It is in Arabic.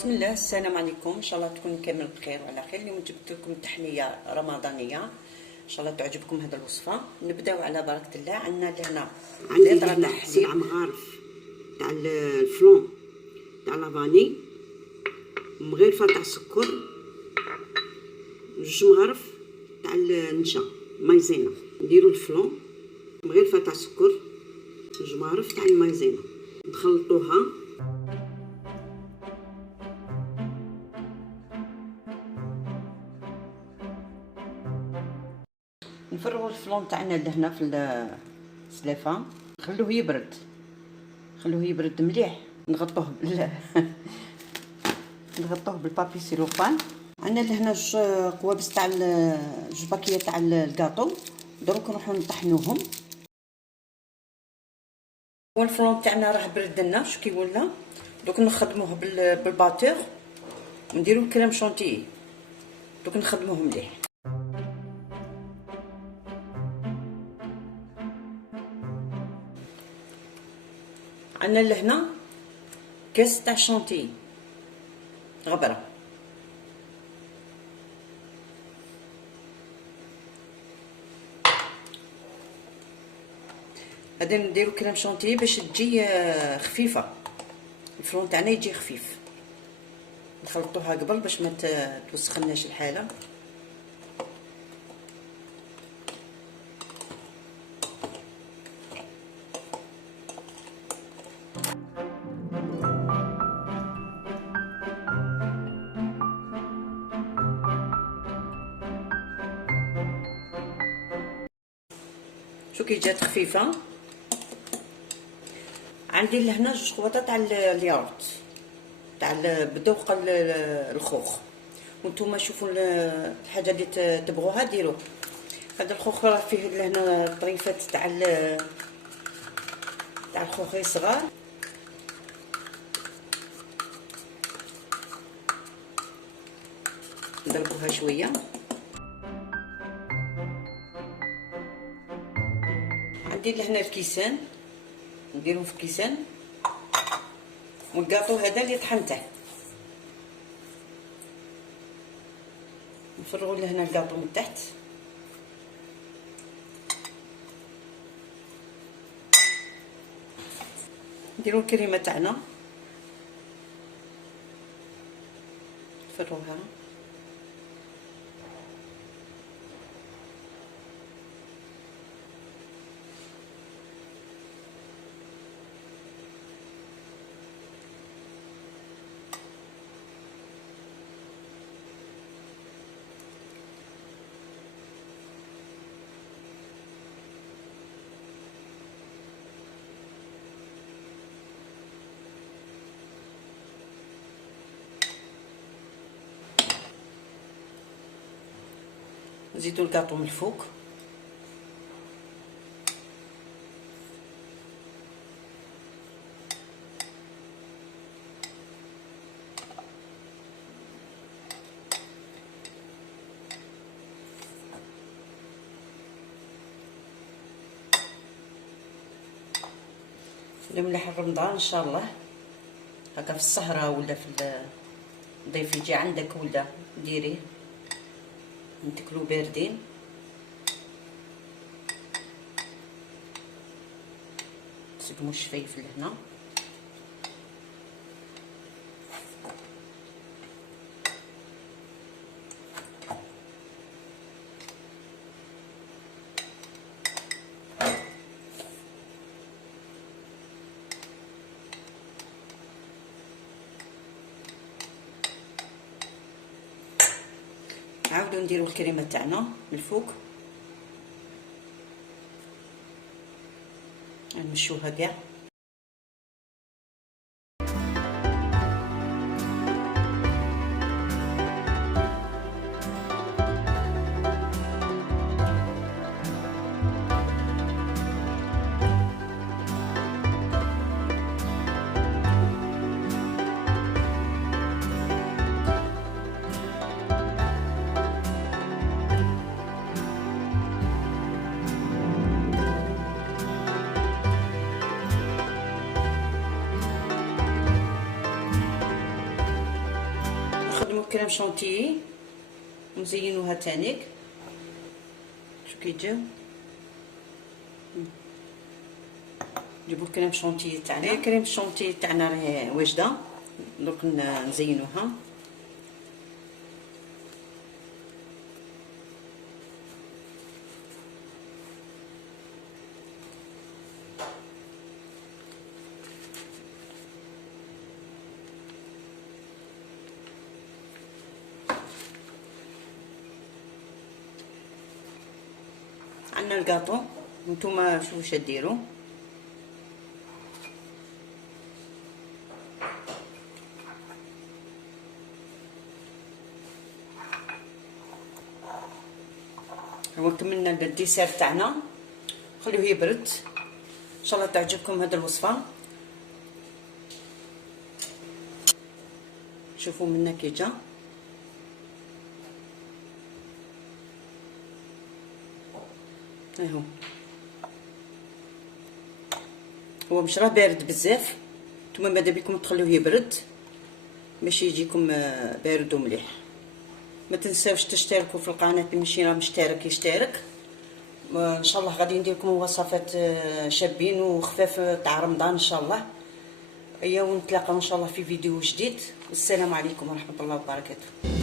بسم الله. السلام عليكم، ان شاء الله تكونوا كامل بخير وعلى خير. اليوم جبت لكم تحليه رمضانيه ان شاء الله تعجبكم هذه الوصفه. نبداو على بركه الله. عندنا لهنا لتر تاع الحليب 7 مغارف تاع الفلون تاع لافاني، مغرفه تاع السكر، 2 مغارف تاع النشا مايزينا. نديرو الفلون، مغرفه تاع السكر، 2 مغارف تاع المايزينا، نخلطوها. نفرغوا الفلون تاعنا لهنا في السلافه، نخلوه يبرد، خلوه يبرد مليح. نغطوه نغطوه بالبابي سيلوفان. عندنا لهنا 2 قوابس تاع 2 باكيه تاع الكاطو. دروك نروحو نطحنوهم. والفلون تاعنا راه برد لنا، شو كي ولا. دوك نخدموه بالباتور ونديرو الكريم شونتيي. دوك نخدموه مليح. عندنا لهنا كاس تاع شونتي غبره. غادي نديرو كريم شونتي باش تجي خفيفه. الفرون تاعنا يجي خفيف. نخلطوها قبل باش ما توسخناش الحاله. شو كي جات خفيفه. عندي لهنا 2 قواطع تاع الياغورت تاع بذوق الخوخ. وانتم شوفوا الحاجه اللي تبغوها ديروه. هذا الخوخ راه فيه لهنا طريفات تاع الخوخ صغار. نضربوها شويه. عندي لهنا الكيسان، نديرهم في الكيسان. والكاطو هذا اللي طحنته نفرغوا لهنا الكاطو من تحت. نديروا الكريمه تاعنا نفرغوها. نزيدو الكاطو من الفوق. لملاح رمضان ان شاء الله، هكا في السهره ولا في الضيف يجي عندك ولا ديريه نتكلو باردين. نسقمو الشفايف لهنا. نعاودو نديرو الكريمه تاعنا من الفوق. نمشوها كاع. كريم شونتيي ونزينوها تانيك. شو كيجيو نجيبو الكريم شونتيي تاعنا. الكريم شونتيي تاعنا راهي واجده، درك نزينوها. عندنا الكاطو، نتوما شوفوا واش ديروا. هو كملنا الديسير تاعنا، خليوه يبرد. ان شاء الله تعجبكم هذه الوصفه. شوفوا منا كي جا. اهو هو مش راه بارد بزاف، نتوما ماذا بكم تخليوه يبرد باش يجيكم بارد ومليح. ما تنساوش تشتركوا في القناه اللي ماشي راه مشترك يشترك. ان شاء الله غادي ندير لكم وصفات شابين وخفاف تاع رمضان ان شاء الله. ونتلاقاو ان شاء الله في فيديو جديد، والسلام عليكم ورحمه الله وبركاته.